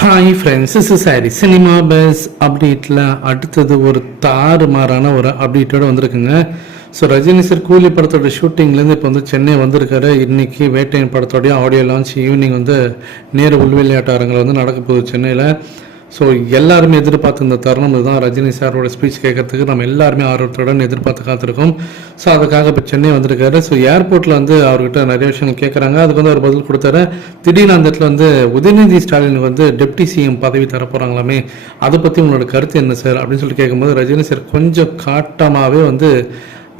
Hi friends is சாரி cinema buzz அப்டேட்டில் அடுத்தது ஒரு தாறுமாறான ஒரு அப்டேட்டோட வந்திருக்குங்க. ஸோ ரஜினி சார் கூலி படத்தோட ஷூட்டிங்லேருந்து இப்போ வந்து சென்னை வந்திருக்காரு. இன்னைக்கு வேட்டையன் படத்தோடைய ஆடியோ லான்ச் ஈவினிங் வந்து நேரு உள்விளையாட்டு அரங்கில் வந்து நடக்க போகுது சென்னையில். ஸோ எல்லாருமே எதிர்பார்த்து இந்த தருணம் இதுதான். ரஜினி சாரோட ஸ்பீச் கேட்கறதுக்கு நம்ம எல்லாருமே ஆர்வத்துடன் எதிர்பார்த்து காத்திருக்கோம். ஸோ அதுக்காக இப்போ சென்னை வந்திருக்காரு. ஸோ ஏர்போர்ட்டில் வந்து அவர்கிட்ட நிறைய விஷயங்கள் கேட்குறாங்க. அதுக்கு வந்து அவர் பதில் கொடுத்தாரு. திடீர்னு அந்த இடத்துல வந்து உதயநிதி ஸ்டாலினுக்கு வந்து டெப்டி சிஎம் பதவி தரப்போகிறாங்களாமே அதை பற்றி உங்களோட கருத்து என்ன சார் அப்படின்னு சொல்லிட்டு கேட்கும்போது ரஜினி சார் கொஞ்சம் காட்டமாகவே வந்து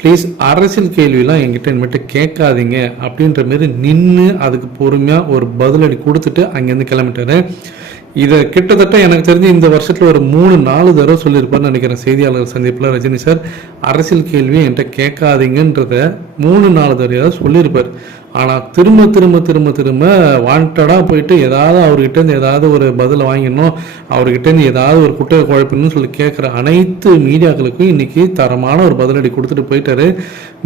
ப்ளீஸ் அரசியல் கேள்விலாம் என்கிட்ட இனிமேட்டு கேட்காதீங்க. அப்படின்ற மாரி நின்று அதுக்கு பொறுமையாக ஒரு பதிலடி கொடுத்துட்டு அங்கேருந்து கிளம்பிட்டாரு. இதை கிட்டத்தட்ட எனக்கு தெரிஞ்சு இந்த வருஷத்தில் ஒரு மூணு நாலு தடவை சொல்லியிருப்பார்னு நினைக்கிறேன் செய்தியாளர் சந்திப்பில். ரஜினி சார் அரசியல் கேள்வி என்கிட்ட கேட்காதீங்கன்றத மூணு நாலு தடவையாவது சொல்லியிருப்பார். ஆனால் திரும்ப திரும்ப திரும்ப திரும்ப வாண்டடாக போயிட்டு ஏதாவது அவர்கிட்டேருந்து ஏதாவது ஒரு பதில் வாங்கிடணும் அவர்கிட்டேருந்து ஏதாவது ஒரு குட்டை குழப்பணும்னு சொல்லி கேட்குற அனைத்து மீடியாக்களுக்கும் இன்றைக்கி தரமான ஒரு பதிலடி கொடுத்துட்டு போயிட்டாரு.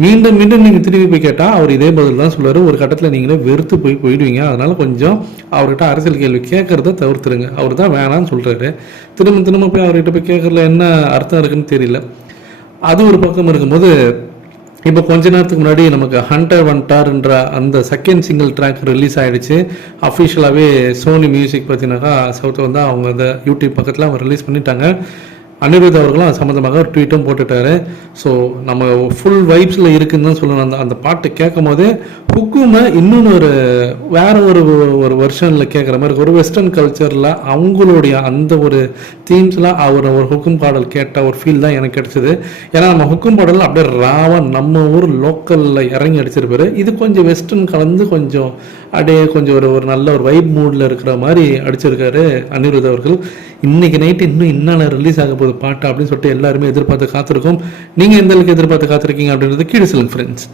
மீண்டும் மீண்டும் நீங்கள் திரும்பி போய் கேட்டால் அவர் இதே பதில் தான் சொல்லுவார். ஒரு கட்டத்தில் நீங்களே வெறுத்து போய் போயிடுவீங்க. அதனால் கொஞ்சம் அவர்கிட்ட அரசியல் கேள்வி கேட்குறத தவிர்த்துருங்க. அவர் தான் வேணாம்னு சொல்கிறாரு திரும்ப திரும்ப போய் அவர்கிட்ட போய் கேட்குறதுல என்ன அர்த்தம் இருக்குன்னு தெரியல. அது ஒரு பக்கம் இருக்கும்போது இப்போ கொஞ்ச நேரத்துக்கு முன்னாடி நமக்கு ஹண்டர் வன்டார்ன்ற அந்த செகண்ட் சிங்கிள் ட்ராக் ரிலீஸ் ஆகிடுச்சு அஃபிஷியலாகவே சோனி மியூசிக் பார்த்தீங்கன்னாக்கா சவுத்தில் வந்து அவங்க அந்த யூடியூப் பக்கத்தில் அவங்க ரிலீஸ் பண்ணிட்டாங்க. அனிருத் அவர்களும் அது சம்மந்தமாக ஒரு ட்வீட்டும் போட்டுட்டாரு. ஸோ நம்ம ஃபுல் வைப்ஸில் இருக்குன்னு தான் சொல்லணும். அந்த அந்த பாட்டு கேட்கும் போதே ஹுக்குமை இன்னொன்று ஒரு வேற ஒரு ஒரு வெர்ஷனில் கேட்குற மாதிரி ஒரு வெஸ்டர்ன் கல்ச்சரில் அவங்களுடைய அந்த ஒரு தீம்ஸில் அவர் ஒரு ஹுக்கும் பாடல் கேட்ட ஒரு ஃபீல் தான் எனக்கு கிடச்சிது. ஏன்னா நம்ம ஹுக்கும் பாடல் அப்படியே ராவாக நம்ம ஊர் லோக்கலில் இறங்கி அடிச்சிருப்பாரு. இது கொஞ்சம் வெஸ்டர்ன் கலந்து கொஞ்சம் அப்படியே கொஞ்சம் ஒரு ஒரு நல்ல ஒரு வைப் மூடில் இருக்கிற மாதிரி அடிச்சிருக்காரு அனிருத் அவர்கள். இன்னைக்கு நைட்டு இன்னும் இன்னால ரிலீஸ் ஆக போகுது. பாட்டு அப்படின்னு சொல்லிட்டு எல்லாருமே எதிர்பார்த்து காத்திருக்கோம். நீங்கள் எந்த அளவுக்கு எதிர்பார்த்து காத்திருக்கீங்க அப்படின்றது கீழே சொல்லுங்க ஃப்ரெண்ட்ஸ்